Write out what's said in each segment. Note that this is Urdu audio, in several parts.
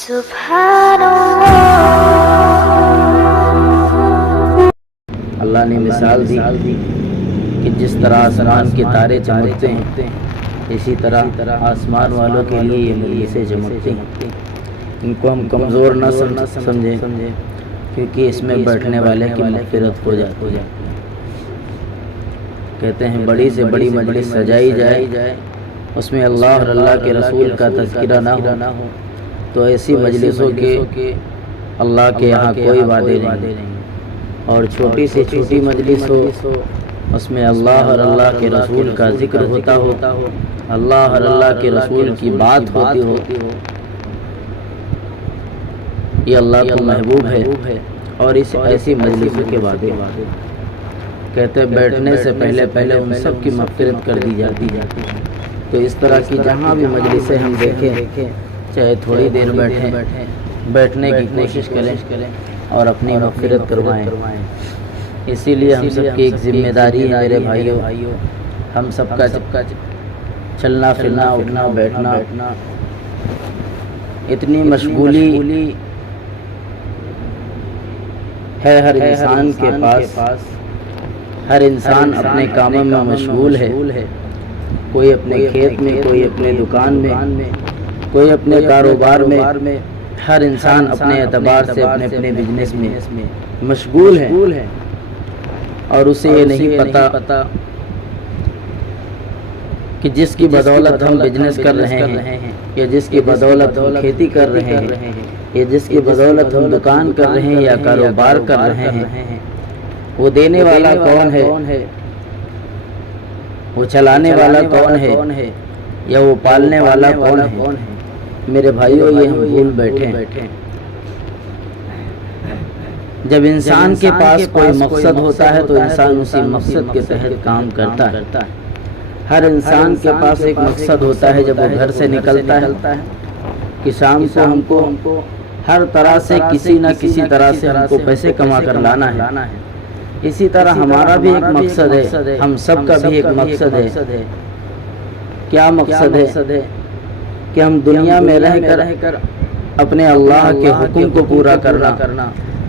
اللہ نے مثال دی کہ جس طرح آسمان کے تارے چمکتے ہیں اسی طرح آسمان والوں کے لیے یہ مجلسیں چمکتی ہیں۔ ان کو ہم کمزور نہ سمجھیں کیونکہ اس میں بیٹھنے والے کی مغفرت ہو جاتی ہے۔ کہتے ہیں بڑی سے بڑی مجلس سجائی جائے اس میں اللہ اور اللہ کے رسول کا تذکرہ نہ ہو تو ایسی مجلسوں کے اللہ کے یہاں کوئی وعدے نہیں، اور چھوٹی سے چھوٹی مجلس ہو اس میں اللہ اور اللہ کے رسول کا ذکر ہوتا ہو، اللہ اور اللہ کے رسول کی بات ہوتی ہو، یہ اللہ کو محبوب ہے۔ اور اس ایسی مجلسوں کے وعدے کہتے بیٹھنے سے پہلے ان سب کی مغفرت کر دی جاتی ہے۔ تو اس طرح کی جہاں بھی مجلسیں ہم دیکھیں چاہے تھوڑی دیر بیٹھنے کی کوشش کریں اور اپنی مغفرت کروائیں۔ اسی لیے ہم سب کی ایک ذمہ داری ہے میرے بھائیوں، ہم سب کا چلنا پھرنا اٹھنا بیٹھنا، اتنی مشغولی ہے ہر انسان کے پاس، ہر انسان اپنے کاموں میں مشغول ہے، کوئی اپنے کھیت میں، کوئی اپنے دکان میں، کوئی اپنے کاروبار میں، ہر انسان اپنے اعتبار سے اپنے بزنس میں مشغول ہے، اور اسے یہ نہیں پتا کہ جس کی بدولت ہم بزنس کر رہے ہیں یا جس کی بدولت ہم کھیتی کر رہے ہیں یا جس کی بدولت ہم دکان کر رہے ہیں یا کاروبار کر رہے ہیں، وہ دینے والا کون ہے، وہ چلانے والا کون ہے، یا وہ پالنے والا کون ہے؟ میرے بھائیوں یہ ہم بھول بیٹھے۔ جب انسان کے پاس کوئی مقصد ہوتا ہے تو انسان اسی مقصد کے تحت کام کرتا ہے۔ ہر انسان کے پاس ایک مقصد ہوتا ہے جب وہ گھر سے نکلتا ہے کہ شام کو ہم کو ہر طرح سے کسی نہ کسی طرح سے ہم کو پیسے کما کر لانا ہے۔ اسی طرح ہمارا بھی ایک مقصد ہے، ہم سب کا بھی ایک مقصد ہے۔ کیا مقصد ہے؟ کہ ہم دنیا میں رہ کر اپنے اللہ کے حکم کو پورا کرنا،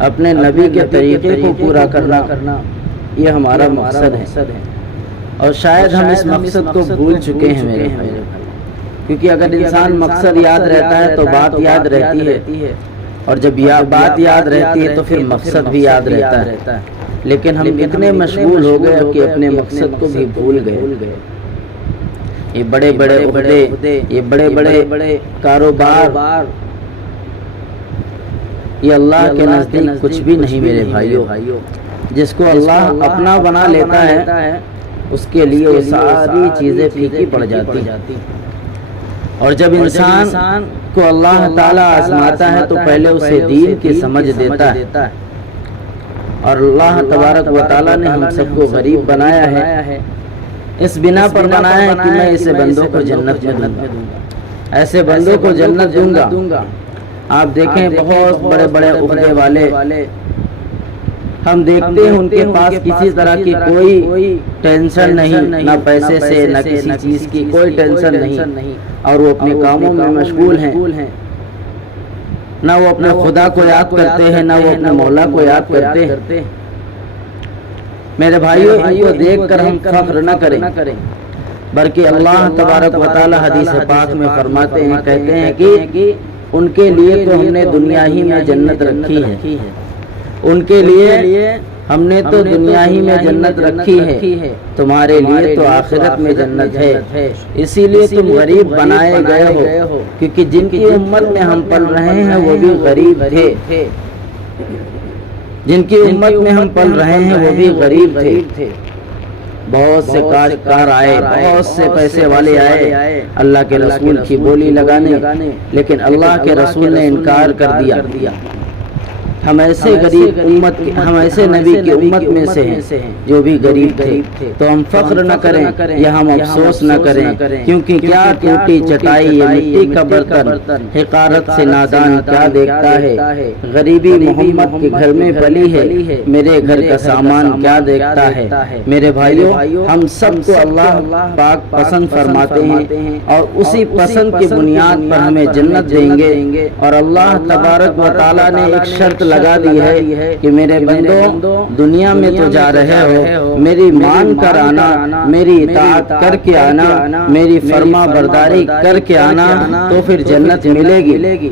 اپنے نبی کے طریقے کو پورا کرنا، یہ ہمارا مقصد ہے۔ اور شاید ہم اس مقصد کو بھول چکے ہیں میرے بھائی، کیونکہ اگر انسان مقصد یاد رہتا ہے تو بات یاد رہتی ہے، اور جب بات یاد رہتی ہے تو پھر مقصد بھی یاد رہتا ہے۔ لیکن ہم اتنے مشغول ہو گئے کہ اپنے مقصد کو بھی بھول گئے۔ یہ بڑے بڑے عہدے، یہ بڑے بڑے کاروبار، یہ اللہ کے نزدیک کچھ بھی نہیں میرے بھائیوں۔ جس کو اللہ اپنا بنا لیتا ہے اس کے لیے وہ ساری چیزیں پھیکی پڑ جاتی۔ اور جب انسان کو اللہ تعالیٰ آزماتا ہے تو پہلے اسے دین کی سمجھ دیتا ہے، اور اللہ تبارک و تعالیٰ نے ہم سب کو غریب بنایا ہے، اس بنا پر بنایا ہے کہ میں ایسے بندوں کو جنت میں دوں گا، ایسے بندوں کو جنت دوں گا۔ آپ دیکھیں بہت بڑے بڑے عہدے والے، ہم دیکھتے ہیں ان کے پاس کسی طرح کی کوئی ٹینشن نہیں، نہ پیسے سے نہ کسی چیز کی کوئی ٹینشن نہیں، اور وہ اپنے کاموں میں مشغول ہیں، نہ وہ اپنے خدا کو یاد کرتے ہیں نہ وہ اپنے مولا کو یاد کرتے ہیں۔ میرے بھائیوں ان کو دیکھ کر ہم فخر نہ کریں، بلکہ اللہ تبارک و تعالی حدیث پاک میں فرماتے ہیں، کہتے ہیں کہ ان کے لیے تو ہم نے دنیا ہی میں جنت رکھی ہے، ان کے لیے ہم نے تو دنیا ہی میں جنت رکھی ہے، تمہارے لیے تو آخرت میں جنت ہے۔ اسی لیے تم غریب بنائے گئے ہو، کیونکہ جن کی امت میں ہم پل رہے ہیں وہ بھی غریب تھے، جن کی امت میں ہم پل رہے ہیں وہ بھی غریب تھے۔ بہت سے کار آئے، بہت سے پیسے والے آئے اللہ کے رسول کی بولی لگانے، لیکن اللہ کے رسول نے انکار کر دیا۔ ہم ایسے نبی کی امت میں سے ہیں جو بھی غریب تھے، تو ہم فخر نہ کریں یا ہم افسوس نہ کریں، کیونکہ کیا ٹوٹی چٹائی یہ مٹی کا برتن، حقارت سے نادان کیا دیکھتا ہے، غریبی محمد کے گھر میں پلی ہے، میرے گھر کا سامان کیا دیکھتا ہے۔ میرے بھائیوں، ہم سب کو اللہ پاک پسند فرماتے ہیں اور اسی پسند کی بنیاد پر ہمیں جنت دیں گے، اور اللہ تبارک و تعالیٰ نے ایک شرط لگا دی ہے کہ میرے بندو، دنیا میں تو جا رہے ہو، میری مان کر آنا، میری اطاعت کر کے آنا، میری فرما برداری کر کے آنا، تو پھر جنت ملے گی۔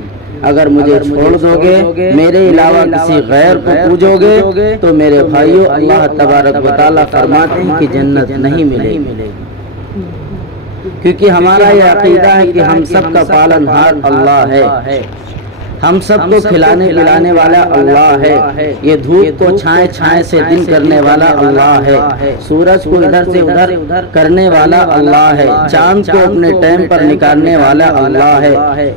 اگر مجھے چھوڑ دو گے، میرے علاوہ کسی غیر کو پوجو گے، تو میرے بھائیوں اللہ تبارک و تعالیٰ فرماتے ہیں کہ جنت نہیں ملے گی، کیونکہ ہمارا یہ عقیدہ ہے کہ ہم سب کا پالن ہار اللہ ہے، ہم سب کو کھلانے پلانے والا اللہ ہے، یہ دھوپ کو چھائے سے دن کرنے والا اللہ ہے، سورج کو ادھر سے ادھر کرنے والا اللہ ہے، چاند کو اپنے ٹائم پر نکالنے والا اللہ ہے،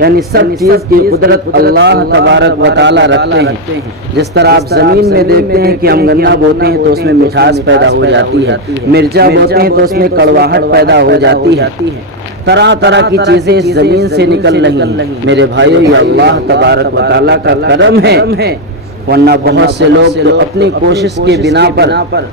یعنی سب چیز کی قدرت اللہ تبارک و تعالیٰ رکھتے ہیں۔ جس طرح آپ زمین میں دیکھتے ہیں کہ ہم گنا بوتے ہیں تو اس میں مٹھاس پیدا ہو جاتی ہے، مرچا بوتے ہیں تو اس میں کڑواہٹ پیدا ہو جاتی ہے، طرح طرح کی چیزیں اس زمین سے نکل رہی ہیں۔ میرے بھائیو، یہ اللہ تبارک و تعالیٰ کا کرم ہے، ورنہ بہت سے لوگ تو اپنی کوشش کے بنا پر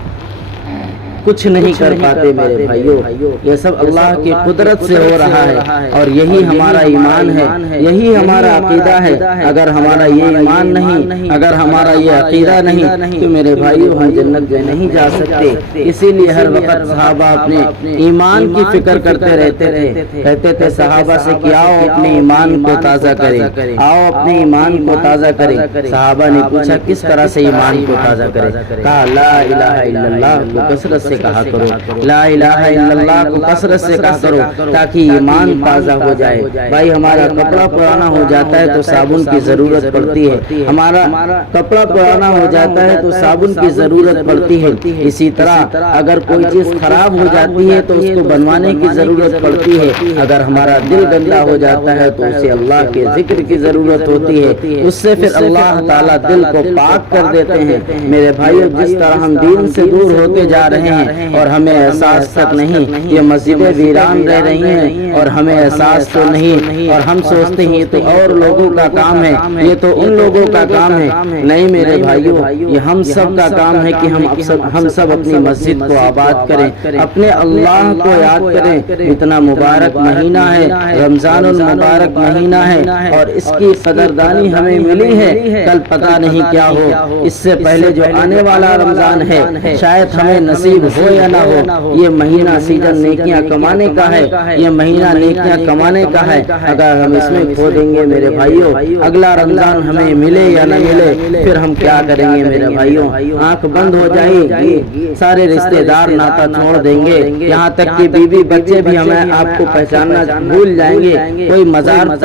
کچھ نہیں کر پاتے۔ میرے بھائیو، یہ سب اللہ کی قدرت سے ہو رہا ہے، اور یہی ہمارا ایمان ہے، یہی ہمارا عقیدہ ہے۔ اگر ہمارا یہ ایمان نہیں، اگر ہمارا یہ عقیدہ نہیں، تو میرے بھائیو ہم جنت میں نہیں جا سکتے۔ اسی لیے ہر وقت صحابہ اپنے ایمان کی فکر کرتے رہتے تھے، کہتے تھے صحابہ سے کہ آؤ اپنے ایمان کو تازہ کریں، آؤ اپنے ایمان کو تازہ کریں۔ صحابہ نے پوچھا کس طرح سے ایمان کو تازہ کریں؟ کہا لا الہ الا اللہ کو کثرت سے کہا کرو، لا الہ الا اللہ کو کثرت سے کہا کرو، تاکہ ایمان تازہ ہو جائے۔ بھائی، ہمارا کپڑا پرانا ہو جاتا ہے تو صابن کی ضرورت پڑتی ہے، ہمارا کپڑا پرانا ہو جاتا ہے تو صابن کی ضرورت پڑتی ہے۔ اسی طرح اگر کوئی چیز خراب ہو جاتی ہے تو اس کو بنوانے کی ضرورت پڑتی ہے۔ اگر ہمارا دل گندا ہو جاتا ہے تو اسے اللہ کے ذکر کی ضرورت ہوتی ہے، اس سے پھر اللہ تعالیٰ دل کو پاک کر دیتے ہیں۔ میرے بھائیو، جس طرح ہم دین سے دور ہوتے جا رہے ہیں اور ہمیں احساس تک نہیں، یہ مسجدیں ویران رہ رہی ہیں اور ہمیں احساس تو نہیں، اور ہم سوچتے ہیں تو اور لوگوں کا کام ہے، یہ تو ان لوگوں کا کام ہے۔ نہیں میرے بھائیو، یہ ہم سب کا کام ہے کہ ہم سب اپنی مسجد کو آباد کریں، اپنے اللہ کو یاد کریں۔ اتنا مبارک مہینہ ہے، رمضان المبارک مہینہ ہے، اور اس کی قدردانی ہمیں ملی ہے، کل پتہ نہیں کیا ہو۔ اس سے پہلے جو آنے والا رمضان ہے، شاید ہمیں نصیب ہو یا نہ ہو۔ یہ مہینہ سیزن نیکیاں کمانے کا ہے، یہ مہینہ نیکیاں کمانے کا ہے۔ اگر ہم اس میں کھو دیں گے میرے بھائیوں، اگلا رمضان ہمیں ملے یا نہ ملے، پھر ہم کیا کریں گے میرے بھائیوں؟ آنکھ بند ہو جائے گی، سارے رشتے دار ناتا چھوڑ دیں گے، یہاں تک کہ بیوی بچے بھی ہمیں آپ کو پہچاننا بھول جائیں گے۔ کوئی مزار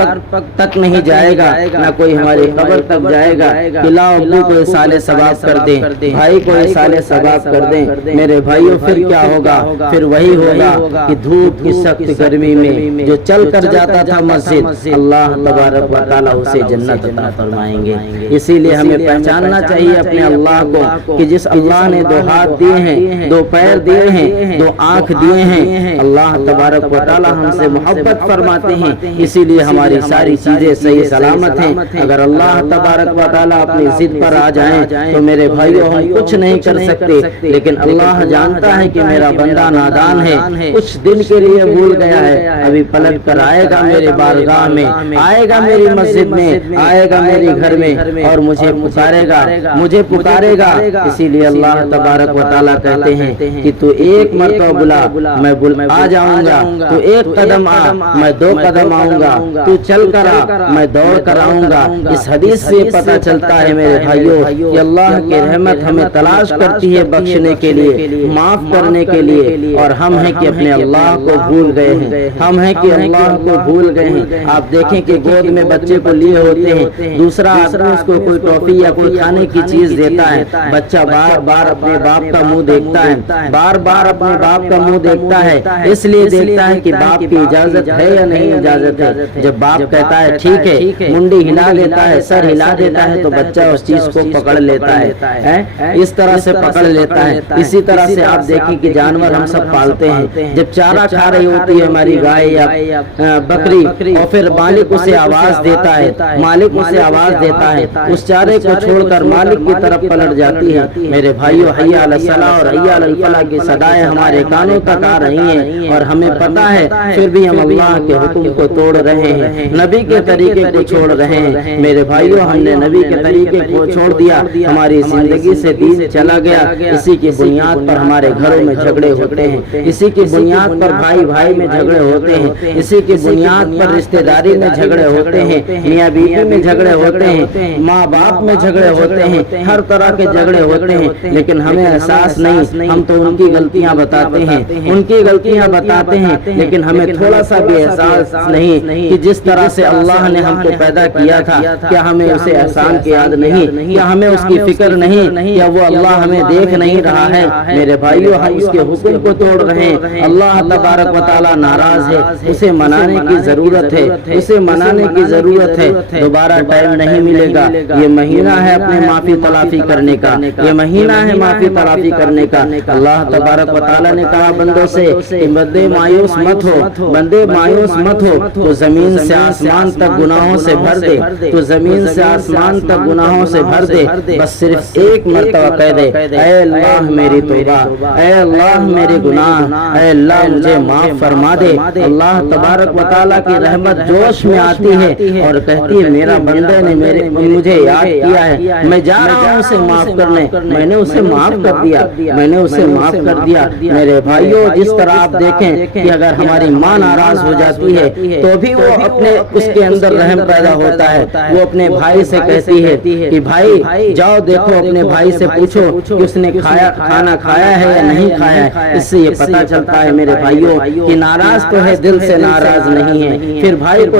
تک نہیں جائے گا، نہ کوئی ہماری قبر تک جائے گا کہ لاؤ ابو کو اصالِ ثواب کر دیں، بھائی کو اصالِ ثواب کر دیں۔ میرے بھائیوں، پھر کیا ہوگا؟ پھر وہی ہوگا کہ دھوپ کی سخت گرمی میں جو چل کر جاتا تھا مسجد، اللہ تبارک و تعالیٰ اسے جنت عطا فرمائیں گے۔ اسی لیے ہمیں پہچاننا چاہیے اپنے اللہ کو کہ جس اللہ نے دو ہاتھ دیے ہیں، دو پیر دیے ہیں، دو آنکھ دیے ہیں، اللہ تبارک و تعالیٰ ہم سے محبت فرماتے ہیں، اسی لیے ہماری ساری چیزیں صحیح سلامت ہیں۔ اگر اللہ تبارک و تعالیٰ اپنی ضد پر آ جائیں تو میرے بھائیوں ہم کچھ نہیں کر سکتے، لیکن اللہ جانتا ہے کہ میرا بندہ نادان ہے، کچھ دن کے لیے بھول گیا ہے، ابھی پلٹ کر آئے گا میرے بارگاہ میں، آئے گا میری مسجد میں، آئے گا میرے گھر میں، اور مجھے پکارے گا۔ اسی لیے اللہ تبارک و تعالیٰ کہتے ہیں کہ تو ایک مرتبہ بلا، میں آ جاؤں گا، تو ایک قدم آ، میں دو قدم آؤں گا، تو چل کر آ، میں دوڑ کر آؤں گا۔ اس حدیث سے پتہ چلتا ہے میرے بھائیوں کہ اللہ کی رحمت ہمیں تلاش کرتی ہے بخشنے کے لیے، معاف کرنے کے لیے، اور ہم ہیں کہ اپنے اللہ کو بھول گئے ہیں، ہم ہیں کہ اللہ کو بھول گئے ہیں۔ آپ دیکھیں کہ گود میں بچے کو لیے ہوتے ہیں، دوسرا آدمی اس کو کوئی ٹافی یا کوئی کھانے کی چیز دیتا ہے، بچہ بار بار اپنے باپ کا منہ دیکھتا ہے، بار بار اپنے باپ کا منہ دیکھتا ہے، اس لیے دیکھتا ہے کہ باپ کی اجازت ہے یا نہیں اجازت ہے۔ جب باپ کہتا ہے ٹھیک ہے، منڈی ہلا دیتا ہے، سر ہلا دیتا ہے، تو بچہ اس چیز کو پکڑ لیتا ہے، اس طرح سے پکڑ لیتا ہے۔ اسی طرح سے آپ دیکھیں کہ جانور ہم سب پالتے ہیں، جب چارہ کھا رہی ہوتی ہے ہماری گائے یا بکری، اور پھر مالک اسے آواز دیتا ہے، مالک اسے آواز دیتا ہے، اس چارے کو چھوڑ کر مالک کی طرف پلٹ جاتی ہے۔ میرے بھائیو، حی علی الصلاۃ اور حی علی الفلاح کی صدائیں ہمارے کانوں تک آ رہی ہیں، اور ہمیں پتہ ہے پھر بھی ہم اللہ کے حکم کو توڑ رہے ہیں، نبی کے طریقے کو چھوڑ رہے ہیں۔ میرے بھائیو، ہم نے نبی کے طریقے کو چھوڑ دیا، ہماری زندگی سے دین چلا گیا۔ اسی کی بنیاد پر ہمارے گھروں میں جھگڑے ہوتے ہیں، اسی کی بنیاد پر بھائی بھائی میں جھگڑے ہوتے ہیں، اسی کی بنیاد پر رشتہ داری میں جھگڑے ہوتے ہیں، میاں بیوی میں جھگڑے ہوتے ہیں، ماں باپ میں جھگڑے ہوتے ہیں، ہر طرح کے جھگڑے ہوتے ہیں۔ لیکن ہمیں احساس نہیں، ہم تو ان کی غلطیاں بتاتے ہیں، ان کی غلطیاں بتاتے ہیں، لیکن ہمیں تھوڑا سا بھی احساس نہیں کہ جس طرح سے اللہ نے ہم کو پیدا کیا تھا، کیا ہمیں اسے احسان کی یاد نہیں، کیا ہمیں اس کی فکر نہیں، کیا وہ اللہ ہمیں دیکھ نہیں رہا ہے؟ میرے بھائیو، ہم اس کے حکم کو توڑ رہے ہیں، اللہ تبارک و تعالیٰ ناراض ہے، اسے منانے کی ضرورت ہے، اسے منانے کی ضرورت ہے۔ دوبارہ ٹائم نہیں ملے گا، یہ مہینہ ہے اپنے معافی تلافی کرنے کا، یہ مہینہ ہے معافی تلافی کرنے کا۔ اللہ تبارک و تعالیٰ نے کہا بندوں سے کہ بندے مایوس مت ہو، بندے مایوس مت ہو، تو زمین سے آسمان تک گناہوں سے بھر دے، تو زمین سے آسمان تک گناہوں سے بھر دے، بس صرف ایک مرتبہ کہہ دے، اے اللہ میری توبہ، اے اللہ میرے گناہ، اے اللہ مجھے معاف فرما دے۔ اللہ تبارک و تعالیٰ کی رحمت جوش میں آتی ہے اور کہتی ہے میرا بندے نے مجھے یاد کیا ہے، میں جا رہا ہوں اسے معاف کرنے، میں نے اسے معاف کر دیا، میں نے اسے معاف کر دیا۔ میرے بھائیو، جس طرح آپ دیکھیں کہ اگر ہماری ماں ناراض ہو جاتی ہے تو بھی وہ اپنے اس کے اندر رحم پیدا ہوتا ہے، وہ اپنے بھائی سے کہتی ہے کہ بھائی جاؤ دیکھو، اپنے بھائی سے پوچھو کہ اس نے کھانا کھایا ہے یا نہیں کھایا ہے۔ اس سے یہ پتہ چلتا ہے میرے بھائیو کہ ناراض تو ہے، دل سے ناراض نہیں ہے۔ پھر بھائی کو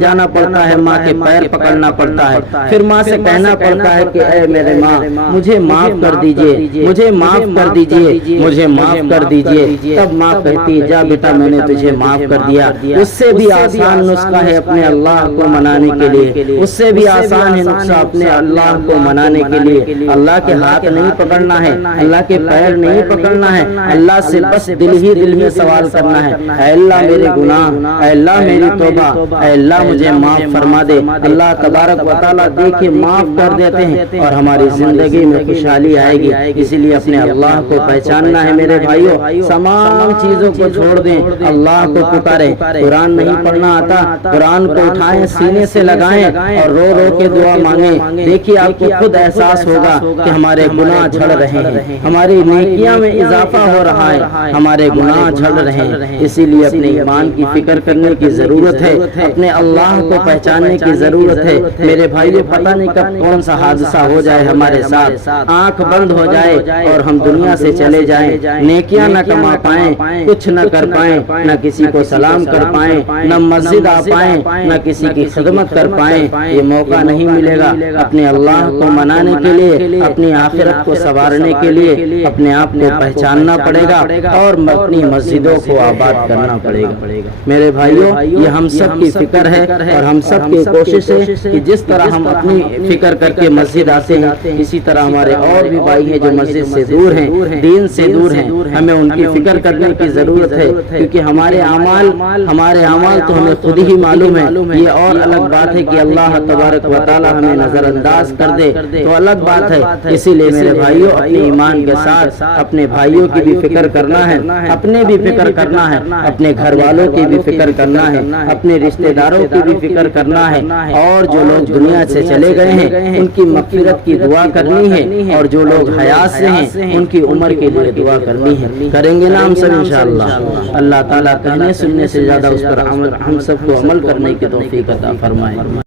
جانا پڑتا ہے، ماں کے پیر پکڑنا پڑتا ہے، پھر ماں سے کہنا پڑتا ہے کہ اے میرے ماں مجھے معاف کر دیجئے، مجھے معاف کر دیجئے، مجھے معاف کر دیجئے۔ تب ماں کہتی ہے جا بیٹا میں نے تجھے معاف کر دیا۔ اس سے بھی آسان نسخہ ہے اپنے اللہ کو منانے کے لیے، اس سے بھی آسان ہے نسخہ اپنے اللہ کو منانے کے لیے۔ اللہ کے ہاتھ نہیں پکڑنا ہے، اللہ کے پیر نہیں پکڑنا ہے، اللہ سے بس دل ہی دل میں سوال کرنا ہے، اے اللہ میرے گناہ، اے اللہ میری توبہ، اے اللہ مجھے معاف فرما دے۔ اللہ تبارک و تعالیٰ دیکھیں معاف کر دیتے ہیں اور ہماری زندگی میں خوشحالی آئے گی۔ اسی لیے اپنے اللہ کو پہچاننا ہے میرے بھائیو، تمام چیزوں کو چھوڑ دیں، اللہ کو پکاریں۔ قرآن نہیں پڑھنا آتا، قرآن کو اٹھائیں، سینے سے لگائیں اور رو رو کے دعا مانگیں۔ دیکھیے آپ کو خود احساس ہوگا کہ ہمارے گناہ جھڑ رہے ہیں، ہماری نیکیاں میں اضافہ ہو رہا ہے، ہمارے گناہ جھڑ رہے ہیں۔ اسی لیے اپنے ایمان کی فکر کرنے کی ضرورت ہے، اپنے اللہ کو پہچاننے کی ضرورت ہے۔ میرے بھائیو، پتہ نہیں کب کون سا حادثہ ہو جائے ہمارے ساتھ، آنکھ بند ہو جائے اور ہم دنیا سے چلے جائیں، نیکیاں نہ کما پائیں، کچھ نہ کر پائیں، نہ کسی کو سلام کر پائیں، نہ مسجد آ پائیں، نہ کسی کی خدمت کر پائیں۔ یہ موقع نہیں ملے گا۔ اپنے اللہ کو منانے کے لیے، اپنی آخرت کو سنوارنے کے لیے اپنے آپ کو پہچاننا پڑے گا اور اپنی مسجدوں کو آباد کرنا پڑے گا۔ میرے بھائیوں، یہ ہم سب کی فکر ہے اور ہم سب کی کوشش ہے کہ جس طرح ہم اپنی فکر کر کے مسجد آتے ہیں، اسی طرح ہمارے اور بھی بھائی ہیں جو مسجد سے دور ہیں، دین سے دور ہیں، ہمیں ان کی فکر کرنے کی ضرورت ہے، کیونکہ ہمارے اعمال تو ہمیں خود ہی معلوم ہے۔ یہ اور الگ بات ہے کہ اللہ تبارک و تعالی ہمیں نظر انداز کر دے تو الگ بات ہے۔ اسی لیے میرے بھائیوں، اپنے ایمان کے ساتھ اپنے بھائیوں کی بھی فکر کرنا ہے، اپنے بھی فکر کرنا ہے، اپنے گھر والوں کی بھی فکر کرنا ہے، اپنے رشتہ داروں کی بھی فکر کرنا ہے، اور جو لوگ دنیا سے چلے گئے ہیں ان کی مغفرت کی دعا کرنی ہے، اور جو لوگ حیات سے ہیں ان کی عمر کے لیے دعا کرنی ہے۔ کریں گے نا ہم سب انشاءاللہ۔ اللہ تعالیٰ کہنے سننے سے زیادہ اس پر ہم سب کو عمل کرنے کی توفیق عطا فرمائے۔